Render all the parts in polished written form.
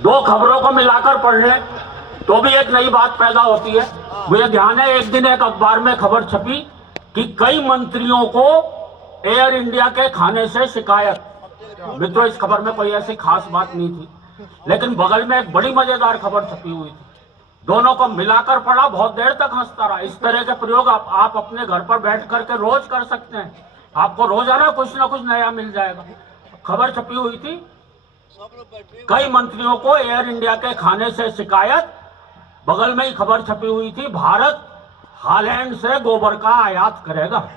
दो खबरों को मिलाकर पढ़ लें तो भी एक नई बात पैदा होती है। मुझे ध्यान है एक दिन एक अखबार में खबर छपी कि कई मंत्रियों को एयर इंडिया के खाने से शिकायत। मित्रों, इस खबर में कोई ऐसी खास बात नहीं थी, लेकिन बगल में एक बड़ी मजेदार खबर छपी हुई थी। दोनों को मिलाकर पढ़ा, बहुत देर तक हंसता रहा। इस तरह के प्रयोग आप अपने घर पर बैठ करके रोज कर सकते हैं। आपको रोजाना कुछ ना कुछ नया मिल जाएगा। खबर छपी हुई थी, कई मंत्रियों को एयर इंडिया के खाने से शिकायत। बगल में ही खबर छपी हुई थी, भारत हालैंड से गोबर का आयात करेगा।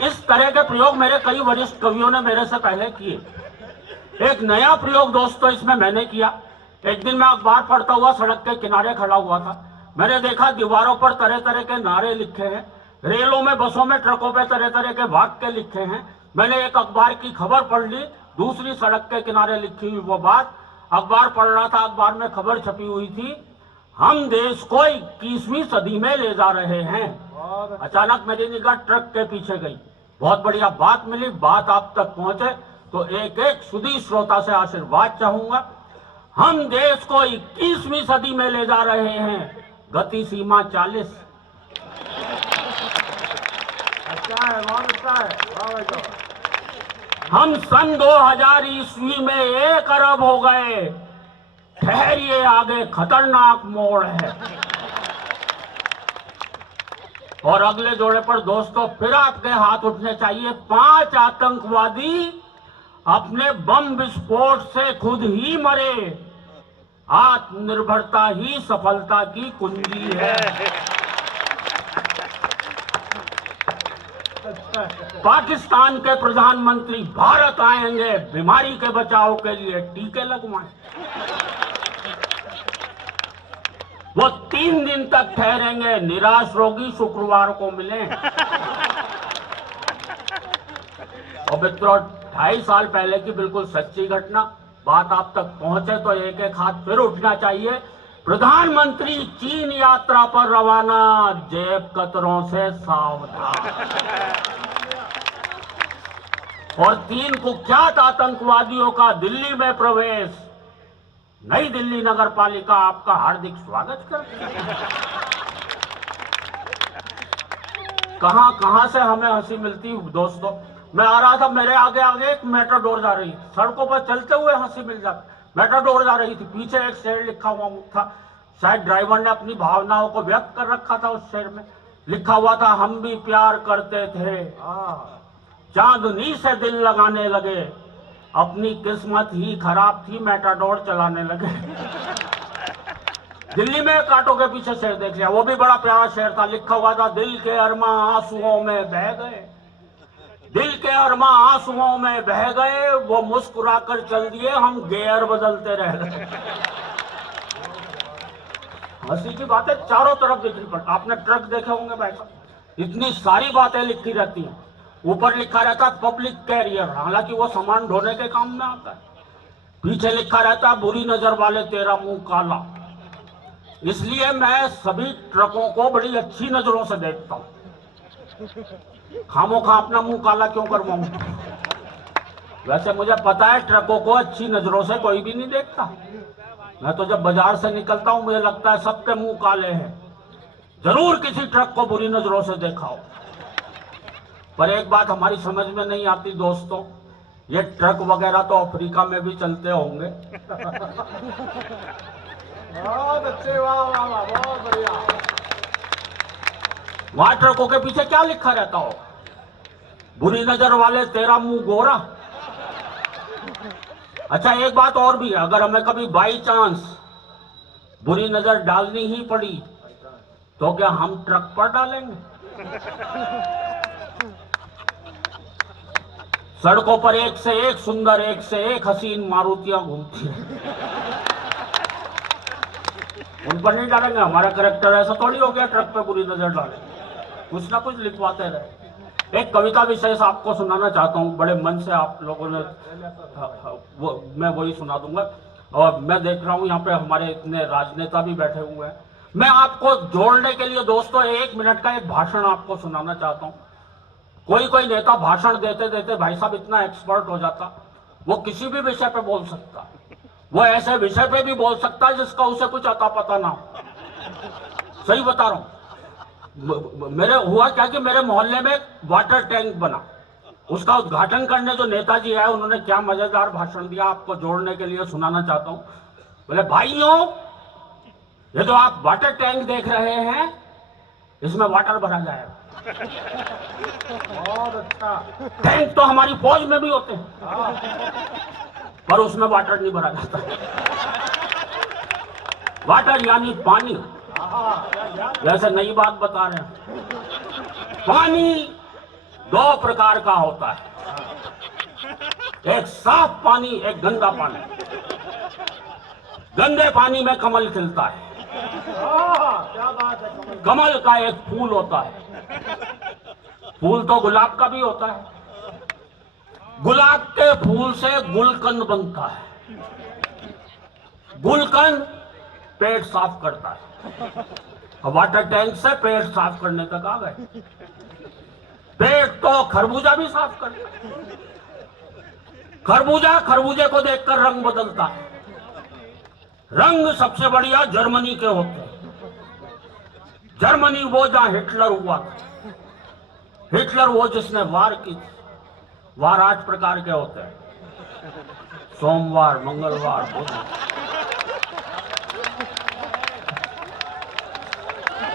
इस तरह के प्रयोग मेरे कई वरिष्ठ कवियों ने मेरे से पहले किए। एक नया प्रयोग दोस्तों इसमें मैंने किया। एक दिन मैं अखबार पढ़ता हुआ सड़क के किनारे खड़ा हुआ था। मैंने देखा दीवारों पर तरह तरह के नारे लिखे हैं, रेलों में, बसों में, ट्रकों पे तरह तरह के वाक्य लिखे हैं। मैंने एक अखबार की खबर पढ़ ली, दूसरी सड़क के किनारे लिखी हुई वो बात। अखबार पढ़ रहा था, अखबार में खबर छपी हुई थी, हम देश को 21वीं सदी में ले जा रहे हैं। अचानक मेरी निगाह ट्रक के पीछे गई। बहुत बढ़िया बात मिली, बात आप तक पहुंचे तो एक एक सुधी श्रोता से आशीर्वाद चाहूंगा। हम देश को 21वीं सदी में ले जा रहे हैं, गति सीमा 40। अच्छा है, बहुत अच्छा है। हम सन 2000 ईस्वी में 1 अरब हो गए, ठहरिए आगे खतरनाक मोड़ है। और अगले जोड़े पर दोस्तों फिर आपके हाथ उठने चाहिए। 5 आतंकवादी अपने बम विस्फोट से खुद ही मरे, आत्मनिर्भरता ही सफलता की कुंजी है। पाकिस्तान के प्रधानमंत्री भारत आएंगे, बीमारी के बचाव के लिए टीके लगवाएं। वो 3 दिन तक ठहरेंगे, निराश रोगी शुक्रवार को मिले। और मित्रों, 2.5 साल पहले की बिल्कुल सच्ची घटना, बात आप तक पहुंचे तो एक एक हाथ फिर उठना चाहिए। प्रधानमंत्री चीन यात्रा पर रवाना, जेब कतरों से सावधान। और 3 कुख्यात आतंकवादियों का दिल्ली में प्रवेश। नई दिल्ली नगर पालिका आपका हार्दिक स्वागत करती है। कहां कहां से हमें हंसी मिलती दोस्तों। मैं आ रहा था, मेरे आगे आगे एक मेट्रोडोर जा रही, सड़कों पर चलते हुए हंसी मिल जाती। मेट्रोडोर जा रही थी, पीछे एक शेर लिखा हुआ था, शायद ड्राइवर ने अपनी भावनाओं को व्यक्त कर रखा था। उस शेर में लिखा हुआ था, हम भी प्यार करते थे, चांदनी से दिल लगाने लगे, अपनी किस्मत ही खराब थी, मेट्रोडोर चलाने लगे। दिल्ली में कांटों के पीछे शेर देख लिया, वो भी बड़ा प्यारा शेर था। लिखा हुआ था, दिल के अरमां आंसुओं में बह गए, दिल के अरमां आंसुओं में बह गए, वो मुस्कुराकर चल दिए, हम गेयर बदलते रह गए। हंसी की बातें चारों तरफ दिखनी पड़ती। आपने ट्रक देखे होंगे भाई साहब, इतनी सारी बातें लिखी रहती हैं। ऊपर लिखा रहता है पब्लिक कैरियर, हालांकि वो सामान ढोने के काम में आता है। पीछे लिखा रहता है, बुरी नजर वाले तेरा मुंह काला। इसलिए मैं सभी ट्रकों को बड़ी अच्छी नजरों से देखता हूं। खामोखा अपना मुंह काला क्यों करवाऊं। वैसे मुझे पता है ट्रकों को अच्छी नजरों से कोई भी नहीं देखता। मैं तो जब बाजार से निकलता हूं मुझे लगता है सबके मुंह काले हैं। जरूर किसी ट्रक को बुरी नजरों से देखा हो। पर एक बात हमारी समझ में नहीं आती दोस्तों, ये ट्रक वगैरह तो अफ्रीका में भी चलते होंगे। बहुत अच्छे, वाह वाह वाह, बहुत बढ़िया। वहां ट्रकों के पीछे क्या लिखा रहता हो, बुरी नजर वाले तेरा मुंह गोरा। अच्छा, एक बात और भी है, अगर हमें कभी बाई चांस बुरी नजर डालनी ही पड़ी तो क्या हम ट्रक पर डालेंगे। सड़कों पर एक से एक सुंदर, एक से एक हसीन मारुतियां घूमती हैं, उन पर नहीं डालेंगे। हमारा कैरेक्टर ऐसा थोड़ी हो गया ट्रक पे बुरी नजर डाले, कुछ ना कुछ लिखवाते रहे। एक कविता विशेष आपको सुनाना चाहता हूँ, बड़े मन से आप लोगों ने मैं वही सुना दूंगा। और मैं देख रहा हूँ यहाँ पे हमारे इतने राजनेता भी बैठे हुए हैं। मैं आपको जोड़ने के लिए दोस्तों 1 मिनट का एक भाषण आपको सुनाना चाहता हूँ। कोई कोई नेता भाषण देते देते भाई साहब इतना एक्सपर्ट हो जाता, वो किसी भी विषय पे बोल सकता, वो ऐसे विषय पे भी बोल सकता है जिसका उसे कुछ अता पता ना हो। सही बता रहा हूं। मेरे हुआ क्या कि मेरे मोहल्ले में वाटर टैंक बना, उसका उद्घाटन करने जो नेताजी आए उन्होंने क्या मजेदार भाषण दिया, आपको जोड़ने के लिए सुनाना चाहता हूं। बोले, भाइयों ये जो आप वाटर टैंक देख रहे हैं इसमें वाटर भरा जाएगा। बहुत अच्छा। टैंक तो हमारी फौज में भी होते हैं पर उसमें वाटर नहीं भरा जाता। वाटर यानी पानी। जैसे नई बात बता रहे हैं, पानी दो प्रकार का होता है, एक साफ पानी, एक गंदा पानी। गंदे पानी में कमल खिलता है। क्या बात है। कमल का एक फूल होता है, फूल तो गुलाब का भी होता है। गुलाब के फूल से गुलकंद बनता है। गुलकंद पेट साफ करता है। अब वाटर टैंक से पेट साफ करने तक आ गए। पेट तो खरबूजा भी साफ करता है। खरबूजा खरबूजे को देखकर रंग बदलता है। रंग सबसे बढ़िया जर्मनी के होते हैं। जर्मनी वो जहां हिटलर हुआ था। हिटलर वो जिसने वार की थी। वार 8 प्रकार के होते हैं, सोमवार, मंगलवार, बुधवार।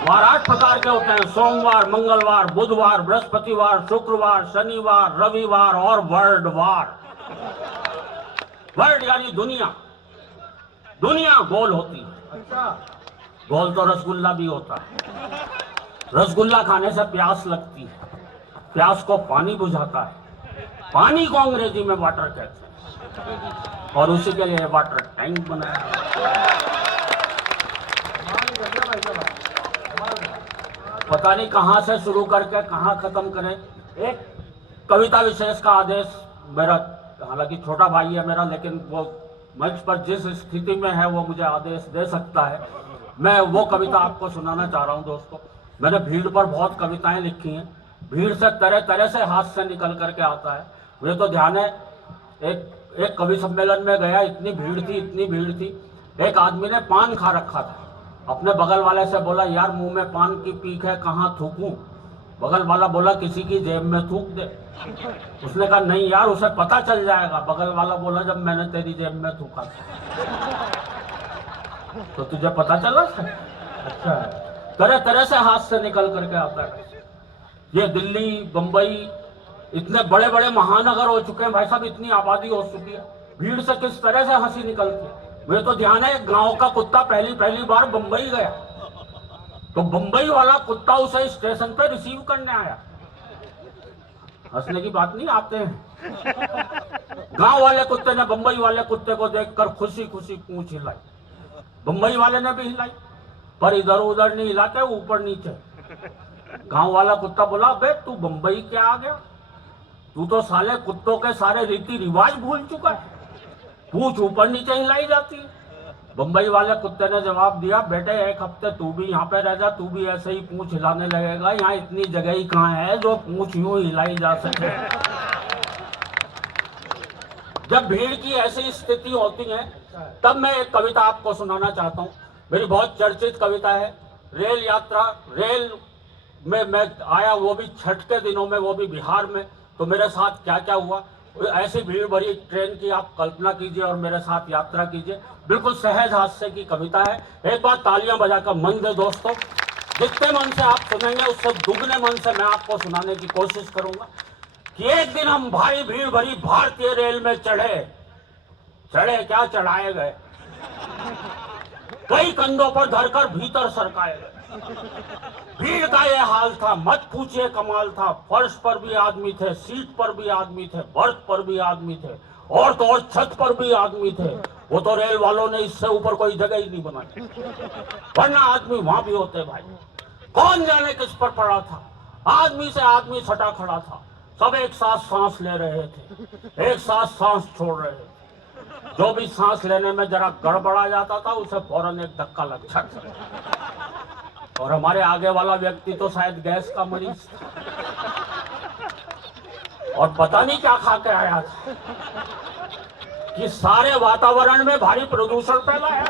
वार 8 प्रकार के होते हैं, सोमवार, मंगलवार, बुधवार, बृहस्पतिवार, शुक्रवार, शनिवार, रविवार और वर्ल्ड वार। वर्ल्ड यानी दुनिया। दुनिया गोल होती है। अच्छा। गोल तो रसगुल्ला भी होता है। रसगुल्ला खाने से प्यास लगती है, प्यास को पानी बुझाता है। पानी को अंग्रेजी में वाटर कहते हैं और उसी के लिए वाटर टैंक बनाया। पता नहीं कहां से शुरू करके कहां खत्म करें। एक कविता विशेष का आदेश मेरा, हालांकि छोटा भाई है मेरा, लेकिन वो मंच पर जिस स्थिति में है वो मुझे आदेश दे सकता है। मैं वो कविता आपको सुनाना चाह रहा हूं दोस्तों। मैंने भीड़ पर बहुत कविताएं लिखी हैं। भीड़ से तरह तरह से हाथ से निकल करके आता है। मुझे तो ध्यान है, एक कवि सम्मेलन में गया, इतनी भीड़ थी। एक आदमी ने पान खा रखा था। अपने बगल वाले से बोला, यार मुंह में पान की पीक है, कहाँ थूकूं? बगल वाला बोला, किसी की जेब में थूक दे। उसने कहा, नहीं यार उसे पता चल जाएगा। बगल वाला बोला, जब मैंने तेरी जेब में थूका था तो तुझे पता चला? अच्छा। तरह तरह से हाथ से निकल करके आता है। ये दिल्ली, बंबई, इतने बड़े बड़े महानगर हो चुके हैं भाई साहब, इतनी आबादी हो चुकी है, भीड़ से किस तरह से हंसी निकलती है। मुझे तो ध्यान है, गांव का कुत्ता पहली बार बंबई गया तो बंबई वाला कुत्ता उसे स्टेशन पे रिसीव करने आया। हंसने की बात नहीं, आते हैं। गांव वाले कुत्ते ने बंबई वाले कुत्ते को देखकर खुशी खुशी पूंछ हिलाई। बंबई वाले ने भी हिलाई, पर इधर उधर नहीं हिलाते, ऊपर नीचे। गांव वाला कुत्ता बोला, बे तू बंबई क्या आ गया? तू तो साले कुत्तों के सारे रीति रिवाज भूल चुका है, पूंछ ऊपर नीचे हिलाई जाती है। बंबई वाले कुत्ते ने जवाब दिया, बेटे 1 हफ्ते तू भी यहाँ पे रह जा, तू भी ऐसे ही पूंछ हिलाने लगेगा। यहाँ इतनी जगह ही कहाँ है जो पूंछ यूं हिलाई जा सके। जब भीड़ की ऐसी स्थिति होती है तब मैं एक कविता आपको सुनाना चाहता हूँ। मेरी बहुत चर्चित कविता है। रेल यात्रा, रेल में मैं आया, वो भी छठ के दिनों में, वो भी बिहार में। तो मेरे साथ क्या क्या हुआ, ऐसी भीड़ भरी ट्रेन की आप कल्पना कीजिए और मेरे साथ यात्रा कीजिए। बिल्कुल सहज हास्य की कविता है। एक बार तालियां बजाकर मन दे दोस्तों। जितने मन से आप सुनेंगे उससे दुगने मन से मैं आपको सुनाने की कोशिश करूंगा कि एक दिन हम भारी भीड़ भरी भारतीय रेल में चढ़े क्या चढ़ाए गए, कई कंधों पर धरकर भीतर सरकाए गए। भीड़ का ये हाल था, मत पूछिए कमाल था। फर्श पर भी आदमी थे, सीट पर भी आदमी थे, बर्थ पर भी आदमी थे, और तो और छत पर भी आदमी थे। वो तो रेल वालों ने इससे ऊपर कोई जगह ही नहीं बनाई, वरना आदमी वहां भी होते भाई। कौन जाने किस पर पड़ा था, आदमी से आदमी सटा खड़ा था। सब एक साथ सांस ले रहे थे, एक साथ सांस छोड़ रहे थे। जो भी सांस लेने में जरा गड़बड़ा जाता था उसे फौरन एक धक्का लग जाता। और हमारे आगे वाला व्यक्ति तो शायद गैस का मरीज था। और पता नहीं क्या खा के आया था कि सारे वातावरण में भारी प्रदूषण फैलाया।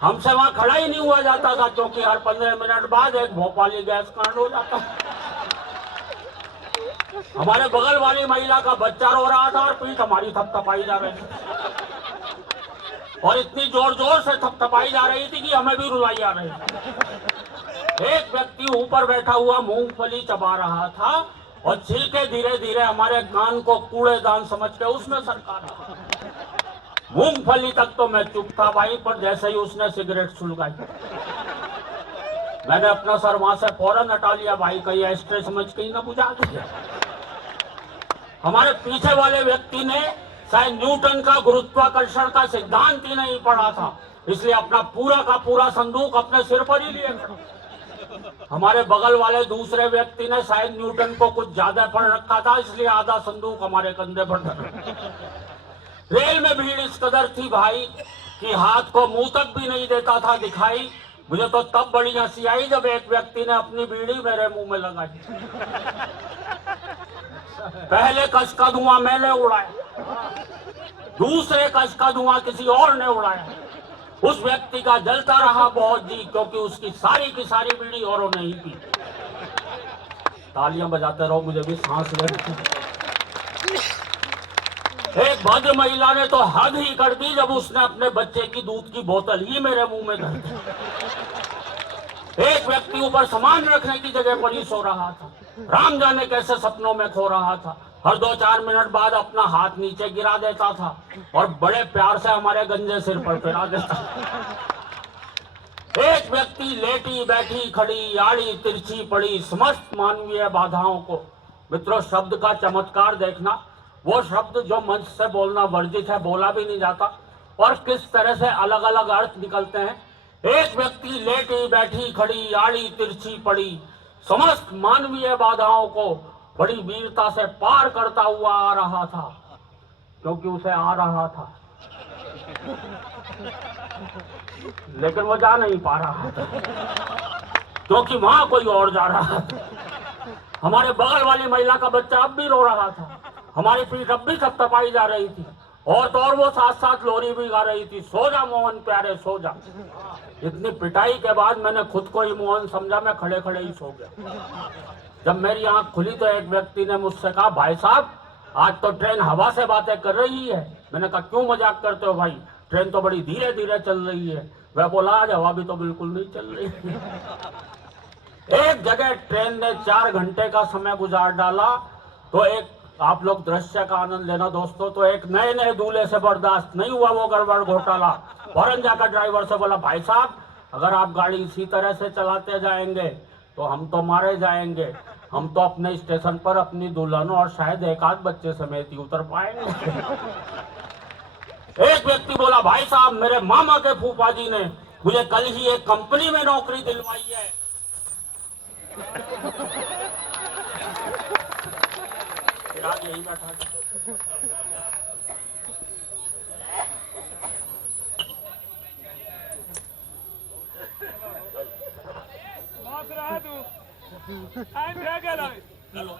हमसे वहां खड़ा ही नहीं हुआ जाता था, क्योंकि हर 15 मिनट बाद एक भोपाली गैस कांड हो जाता। हमारे बगल वाली महिला का बच्चा रो रहा था और पीठ हमारी थपथपाई जा रही थी, और इतनी जोर जोर से थपथपाई जा रही थी कि हमें भी रुलाई आ रही थी। एक व्यक्ति ऊपर बैठा हुआ मूंगफली चबा रहा था और छिलके धीरे धीरे हमारे कान को कूड़ेदान समझ के उसमें सरका रहा। मूंगफली तक तो मैं चुप था भाई, पर जैसे ही उसने सिगरेट सुलगाई, मैंने अपना सर वहां से फौरन हटा लिया। भाई कहीं एस्ट्रे समझ के ही ना बुझा दिया। हमारे पीछे वाले व्यक्ति ने शायद न्यूटन का गुरुत्वाकर्षण का सिद्धांत ही नहीं पढ़ा था, इसलिए अपना पूरा का पूरा संदूक अपने सिर पर ही लिए। हमारे बगल वाले दूसरे व्यक्ति ने शायद न्यूटन को कुछ ज्यादा पढ़ रखा था, इसलिए आधा संदूक हमारे कंधे पर धरा। रेल में भीड़ इस कदर थी भाई कि हाथ को मुंह तक भी नहीं देता था दिखाई। मुझे तो तब बड़ी हंसी आई जब एक व्यक्ति ने अपनी बीड़ी मेरे मुंह में लगाई। पहले कश का धुआं मैंने उड़ाया, दूसरे कश का धुआं किसी और ने उड़ाया। उस व्यक्ति का जलता रहा बहुत जी, क्योंकि उसकी सारी की सारी बीड़ी औरों ने ही पी। तालियां बजाते रहो, मुझे भी सांस लेनी। एक भद्र महिला ने तो हद ही कर दी जब उसने अपने बच्चे की दूध की बोतल ही मेरे मुंह में धर दी। एक व्यक्ति ऊपर सामान रखने की जगह पर ही सो रहा था, राम जाने कैसे सपनों में खो रहा था। हर 2-4 मिनट बाद अपना हाथ नीचे गिरा देता था और बड़े प्यार से हमारे गंजे सिर पर फिरा देता। एक व्यक्ति लेटी बैठी खड़ी आड़ी तिरछी पड़ी समस्त मानवीय बाधाओं को, मित्रों शब्द का चमत्कार देखना, वो शब्द जो मंच से बोलना वर्जित है बोला भी नहीं जाता, और किस तरह से अलग अलग अर्थ निकलते हैं। एक व्यक्ति लेटी बैठी खड़ी आड़ी तिरछी पड़ी समस्त मानवीय बाधाओं को बड़ी वीरता से पार करता हुआ आ रहा था, क्योंकि उसे आ रहा था, लेकिन वो जा नहीं पा रहा था क्योंकि वहां कोई और जा रहा था। हमारे बगल वाली महिला का बच्चा अब भी रो रहा था, हमारी पीठ अब भी थपथपाई जा रही थी, और तो और वो साथ साथ लोरी भी गा रही थी, सो जा मोहन प्यारे सो जा। इतनी पिटाई के बाद मैंने खुद को ही मोहन समझा, मैं खड़े खड़े ही सो गया। जब मेरी आंख खुली तो एक व्यक्ति ने मुझसे कहा, भाई साहब आज तो ट्रेन हवा से बातें कर रही है। मैंने कहा क्यों मजाक करते हो भाई, ट्रेन तो बड़ी धीरे धीरे चल रही है। वह बोला आज हवा भी तो बिल्कुल नहीं चल रही है। एक जगह ट्रेन ने 4 घंटे का समय गुजार डाला, तो एक आप लोग दृश्य का आनंद लेना दोस्तों, तो एक नए नए दूल्हे से बर्दाश्त नहीं हुआ वो गड़बड़ घोटाला। फौरन जाकर ड्राइवर से बोला, भाई साहब अगर आप गाड़ी इसी तरह से चलाते जाएंगे तो हम तो मारे जाएंगे, हम तो अपने स्टेशन पर अपनी दुल्हन और शायद एक आध बच्चे समेत ही उतर पाएंगे। एक व्यक्ति बोला, भाई साहब मेरे मामा के फूफा जी ने मुझे कल ही एक कंपनी में नौकरी दिलवाई है। यही बैठा चलो